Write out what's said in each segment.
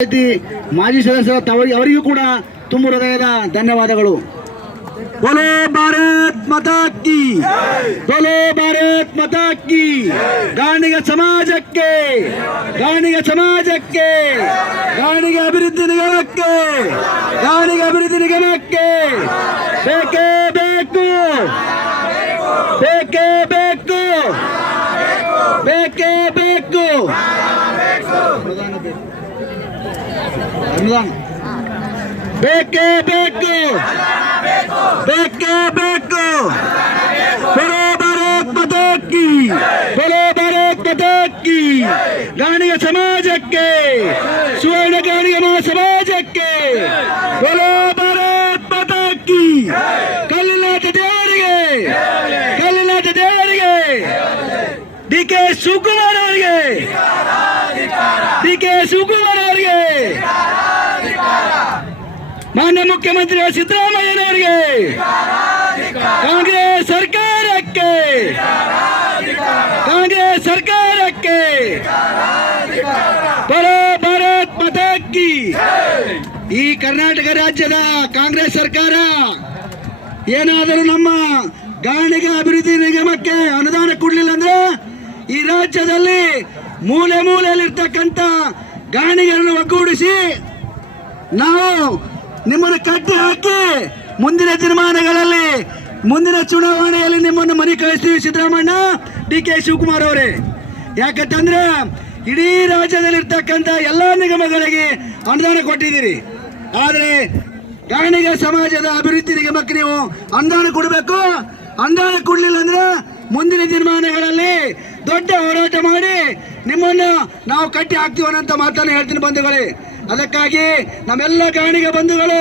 ಪಂಚಾಯತಿ ಮಾಜಿ ಸದಸ್ಯರ ತವರಿ ಅವರಿಗೂ ಕೂಡ ತುಂಬ ಹೃದಯದ ಧನ್ಯವಾದಗಳು. ಬೋಲೋ ಭಾರತ್ ಮಾತಾ ಕಿ ಬೋಲೋ ಭಾರತ್ ಮಾತಾ ಕಿ ಗಾಣಿಗ ಸಮಾಜಕ್ಕೆ ಗಾಣಿಗ ಸಮಾಜಕ್ಕೆ, ಗಾಣಿಗ ಅಭಿವೃದ್ಧಿ ನಿಗಮಕ್ಕೆ, ಗಾಣಿಗ ಅಭಿವೃದ್ಧಿ ನಿಗಮಕ್ಕೆ. ಬೇಕು ಬೇಕೇ ಬೇಕು ಬೇಕೇ ಬೇಕು ಅನುದಾನ ಬೇಕೇ ಬೇಕು ಬೇಕೇ ಬೇಕು ಬರೋ ಭಾರತ್ ಮತಕ್ಕಿ ಬರೋ ಭಾರತ್ ಮತಕ್ಕಿ ಗಾಣಿಗ ಸಮಾಜಕ್ಕೆ ಸುವರ್ಣ ಗಾಣಿಗ ಮಹಾ ಸಮಾಜಕ್ಕೆ ಬರೋ ಭಾರತ್ ಮತಕ್ಕಿ ಕಲ್ಲಿನಾಥ ದೇವರಿಗೆ ಕಲ್ಲಿನಾಥ ದೇವರಿಗೆ ಡಿ ಕೆ ಶಿವಕುಮಾರ್ ಅವರಿಗೆ ಡಿ ಕೆ ಶಿವಕುಮಾರ್ ಅವರಿಗೆ ಮಾನ್ಯ ಮುಖ್ಯಮಂತ್ರಿ ಸಿದ್ದರಾಮಯ್ಯನವರಿಗೆ ಕಾಂಗ್ರೆಸ್ ಸರ್ಕಾರಕ್ಕೆ ಕಾಂಗ್ರೆಸ್ ಸರ್ಕಾರಕ್ಕೆ ಬರೋ ಭಾರತ್ ಮತಕ್ಕಿ ಈ ಕರ್ನಾಟಕ ರಾಜ್ಯದ ಕಾಂಗ್ರೆಸ್ ಸರ್ಕಾರ ಏನಾದರೂ ನಮ್ಮ ಗಾಣಿಗ ಅಭಿವೃದ್ಧಿ ನಿಗಮಕ್ಕೆ ಅನುದಾನ ಕೊಡಲಿಲ್ಲ ಅಂದ್ರೆ ಈ ರಾಜ್ಯದಲ್ಲಿ ಮೂಲೆ ಮೂಲೆಯಲ್ಲಿರ್ತಕ್ಕಂಥ ಗಾಣಿಗರನ್ನು ಒಗ್ಗೂಡಿಸಿ ನಾವು ನಿಮ್ಮನ್ನು ಕಟ್ಟಿ ಹಾಕಿ ಮುಂದಿನ ದಿನಮಾನಗಳಲ್ಲಿ, ಮುಂದಿನ ಚುನಾವಣೆಯಲ್ಲಿ ನಿಮ್ಮನ್ನು ಮನೆ ಕಳಿಸ್ತೀವಿ ಸಿದ್ದರಾಮಣ್ಣ ಡಿ ಕೆ ಶಿವಕುಮಾರ್ ಅವರೇ. ಯಾಕಂತಂದ್ರೆ, ಇಡೀ ರಾಜ್ಯದಲ್ಲಿರ್ತಕ್ಕಂಥ ಎಲ್ಲ ನಿಗಮಗಳಿಗೆ ಅನುದಾನ ಕೊಟ್ಟಿದ್ದೀರಿ. ಆದರೆ, ಗಾಣಿಗ ಸಮಾಜದ ಅಭಿವೃದ್ಧಿ ನಿಗಮಕ್ಕೆ ನೀವು ಅನುದಾನ ಕೊಡಬೇಕು. ಅನುದಾನ ಕೊಡಲಿಲ್ಲ ಅಂದ್ರೆ ಮುಂದಿನ ದಿನಮಾನಗಳಲ್ಲಿ ದೊಡ್ಡ ಹೋರಾಟ ಮಾಡಿ ನಿಮ್ಮನ್ನು ನಾವು ಕಟ್ಟಿ ಹಾಕ್ತೀವಿ ಅನ್ನೋ ಮಾತನ್ನು ಹೇಳ್ತೀನಿ ಬಂಧುಗಳೇ. ಅದಕ್ಕಾಗಿ ನಮ್ಮೆಲ್ಲ ಗಾಣಿಗ ಬಂಧುಗಳು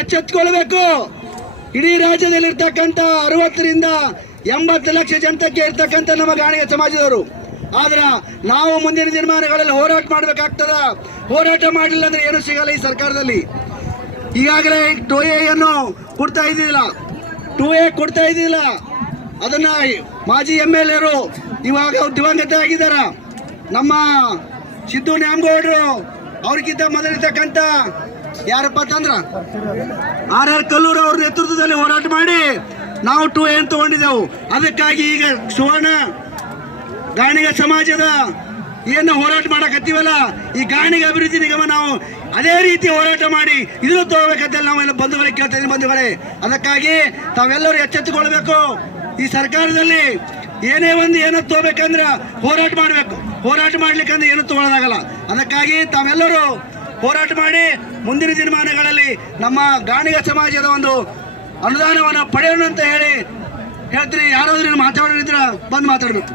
ಎಚ್ಚೆತ್ಕೊಳ್ಬೇಕು. ಇಡೀ ರಾಜ್ಯದಲ್ಲಿರ್ತಕ್ಕಂಥ ಅರವತ್ತರಿಂದ ಎಂಬತ್ತು ಲಕ್ಷ ಜನತೆಗೆ ಇರ್ತಕ್ಕಂಥ ನಮ್ಮ ಗಾಣಿಗ ಸಮಾಜದವರು. ಆದ್ರೆ ನಾವು ಮುಂದಿನ ದಿನಮಾನಗಳಲ್ಲಿ ಹೋರಾಟ ಮಾಡಬೇಕಾಗ್ತದ? ಹೋರಾಟ ಮಾಡಲಿಲ್ಲ ಅಂದ್ರೆ ಏನು ಸಿಗಲ್ಲ ಈ ಸರ್ಕಾರದಲ್ಲಿ. ಈಗಾಗಲೇ ಟೂ ಎನ್ನು ಕೊಡ್ತಾ ಇದ್ದಿಲ್ಲ. ಟು ಎ ಕೊಡ್ತಾ ಇದ್ದಿಲ್ಲ. ಅದನ್ನ ಮಾಜಿ ಎಂ ಎಲ್ ಎರು ಇವಾಗ ದಿವಂಗತ ಆಗಿದ್ದಾರ. ನಮ್ಮ ಸಿದ್ದು ನ್ಯಾಮಗೌಡರು ಅವ್ರಿಗಿಂತ ಮೊದಲಿರ್ತಕ್ಕಂಥ ಯಾರಪ್ಪ ಅಂತಂದ್ರ ಆರ್ ಆರ್ ಕಲ್ಲೂರು ಅವ್ರ ನೇತೃತ್ವದಲ್ಲಿ ಹೋರಾಟ ಮಾಡಿ ನಾವು ಟೂ ಏನ್ ತಗೊಂಡಿದ್ದೆವು. ಅದಕ್ಕಾಗಿ ಈಗ ಸುವರ್ಣ ಗಾಣಿಗ ಸಮಾಜದ ಏನು ಹೋರಾಟ ಮಾಡಕತ್ತೀವಲ್ಲ, ಈ ಗಾಣಿಗ ಅಭಿವೃದ್ಧಿ ನಿಗಮ ನಾವು ಅದೇ ರೀತಿ ಹೋರಾಟ ಮಾಡಿ ಇದನ್ನು ತಗೋಬೇಕಂತೇಳಿ ನಾವೆಲ್ಲ ಬಂಧುಗಳಿಗೆ ಕೇಳ್ತಾ ಇದ್ದೀನಿ ಬಂಧುಗಳೇ. ಅದಕ್ಕಾಗಿ ತಾವೆಲ್ಲರೂ ಎಚ್ಚೆತ್ತುಕೊಳ್ಬೇಕು. ಈ ಸರ್ಕಾರದಲ್ಲಿ ಏನೇ ಒಂದು ಏನೋ ತಗೋಬೇಕಂದ್ರೆ ಹೋರಾಟ ಮಾಡಬೇಕು. ಹೋರಾಟ ಮಾಡ್ಲಿಕ್ಕಂದ್ರೆ ಏನು ತಗೊಳ್ಳೋದಾಗಲ್ಲ ಅದಕ್ಕಾಗಿ ತಾವೆಲ್ಲರೂ ಹೋರಾಟ ಮಾಡಿ ಮುಂದಿನ ದಿನಮಾನಗಳಲ್ಲಿ ನಮ್ಮ ಗಾಣಿಗ ಸಮಾಜದ ಒಂದು ಅನುದಾನವನ್ನು ಪಡೆಯೋಣ ಅಂತ ಹೇಳಿ ಹೇಳ್ತೀನಿ ಯಾರಾದ್ರೂ ಮಾತಾಡೋದಿದ್ರೆ ಬಂದು ಮಾತಾಡಬೇಕು.